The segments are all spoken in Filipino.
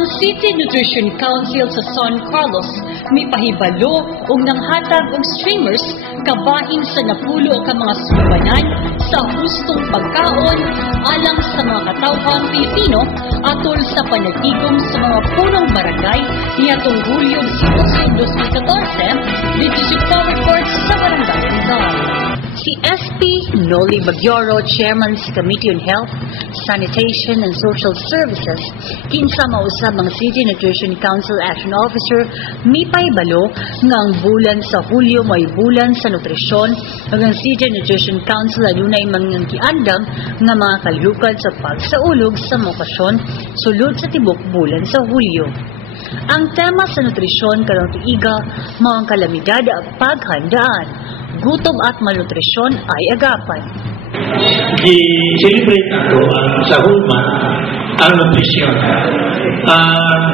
Ang City Nutrition Council sa San Carlos may pahibalo ug nanghatag og streamers kabahin sa napulo ka mga subanan sa hustong pagkaon alang sa mga katawhang Pilipino atol sa panatigom sa mga punong barangay niadtong Hulyo 12, 2014 dito sa Power Court sa Barangay Rizal. Si SP Noli Bagyoro, Chairman sa Committee on Health, Sanitation and Social Services, kinsa mausab ang City Nutrition Council Action Officer, may pahibalo nga ang bulan sa Hulyo may bulan sa nutrisyon ug ang City Nutrition Council adunay mga giandam nga mga kalihukad sa pagsaulog sa mokasyon sulod sa tibok bulan sa Hulyo. Ang tema sa nutrisyon karong tuiga mao ang kalamidad at paghandaan. Gutom at malnutrisyon ay agapan. I-celebrate nato ang sa whole month ang nutrisyon.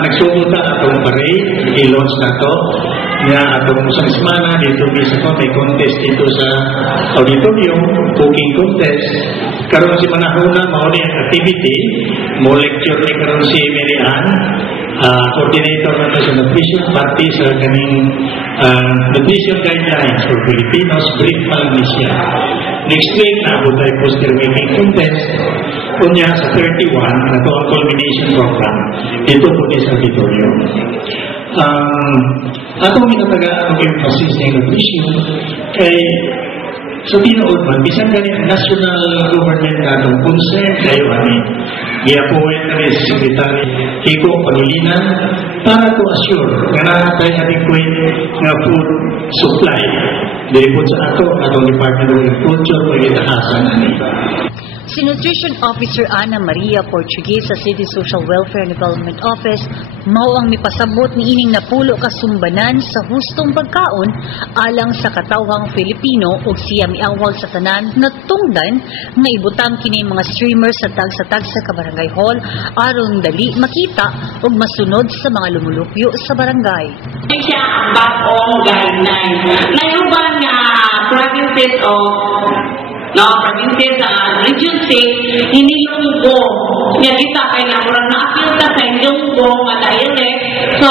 Nagsumunta atong parade, i-launch nato nga atong isang semana dito sa may contest dito sa auditorium, cooking contest. Karon si manahuna mao ni activity, mo lecture ni karon si Mary Ann, coordinator nato sa nutrition party sa kaning nutrition guidelines for Filipinos, brief Malaysia. Next week na abot tayo poster making contest kunya sa 31 na to ang culmination program dito po sa auditorium. Atong minataga ang emphasis ng nutrition kay sa tinuod man, bisan gani national government natong concern kayo ani. I-appoint na rin si Secretary Kiko Pangilinan para to assure na natin adequate nga food supply. Dili po sa atong Department of Agriculture o itahasan ani. Si Nutrition Officer Ana Maria Portuguese sa City Social Welfare and Development Office mao ang mipasabot ni ining napulo ka sumbanan sa hustong pagkaon alang sa katawhang Filipino ug siya miawhag sa tanan na tungdan nga ibutang kini mga streamers sa tagsa ka barangay hall aron dali makita ug masunod sa mga lumulupyo sa barangay. Siya ang bagong guideline. Nayuban nga provinces region 6 hinilunggo niya kita kay namurang na-appeal ta sa ilunggo nga dialect so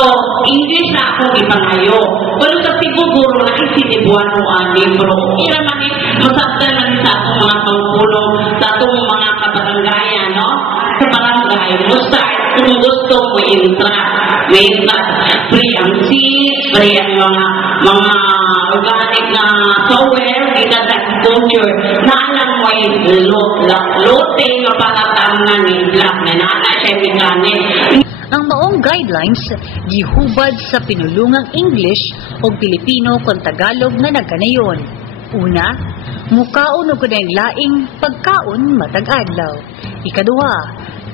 English na ako ipangayo pero sa siguro na isinibuan mo ani pero ira man masabdan lang sa atong mga pangpulong sa atong mga kabarangayan no sa barangay mo start kung gusto mo may free ang seed free ang mga organic na software culture na alam mo yung lote nga patatangan ni black na nana siya mekanik. Ang maong guidelines gihubad sa pinulungang English o Pilipino kon Tagalog na nagkanayon. Una, mukaon og kunay laing pagkaon matag adlaw. Ikaduha,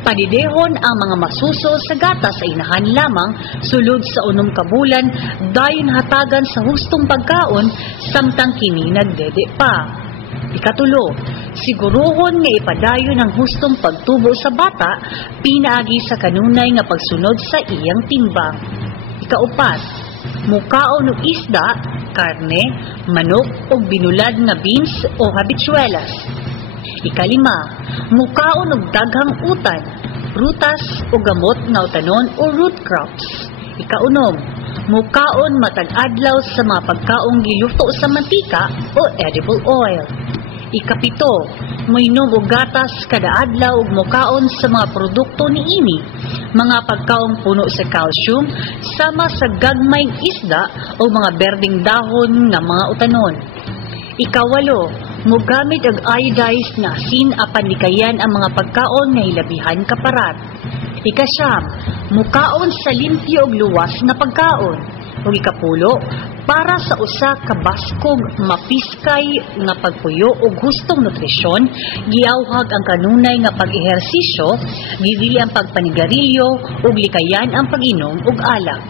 padidehon ang mga masuso sa gata sa inahan lamang sulod sa unom ka bulan dayon hatagan sa hustong pagkaon samtang kini nagdede pa. Ikatulo, siguruhon nga ipadayon ang hustong pagtubo sa bata pinaagi sa kanunay nga pagsunod sa iyang timbang. Ikaupat, mukaon og isda, karne, manok o binulad nga beans o habitsuelas. Ikalima, mukaon og daghang utan, prutas o gamot nga utanon o root crops. Ikaunom, mukaon matag adlaw sa mga pagkaong giluto sa mantika o edible oil. Ikapito, moinom og gatas kada adlaw ug mukaon sa mga produkto niini, mga pagkaong puno sa calcium sama sa gagmayng isda o mga berdeng dahon nga mga utanon. Ikawalo, mugamit og iodized na asin apan likayan ang mga pagkaon nga hilabihan kaparat. Ikasyam, mukaon sa limpyo ug luwas na pagkaon. Ug ikapulo, para sa usa ka baskog mapiskay nga pagpuyo ug hustong nutrisyon, giawhag ang kanunay nga pag-ehersisyo, gidili ang pagpanigarilyo ug likayan ang pag-inom og alak.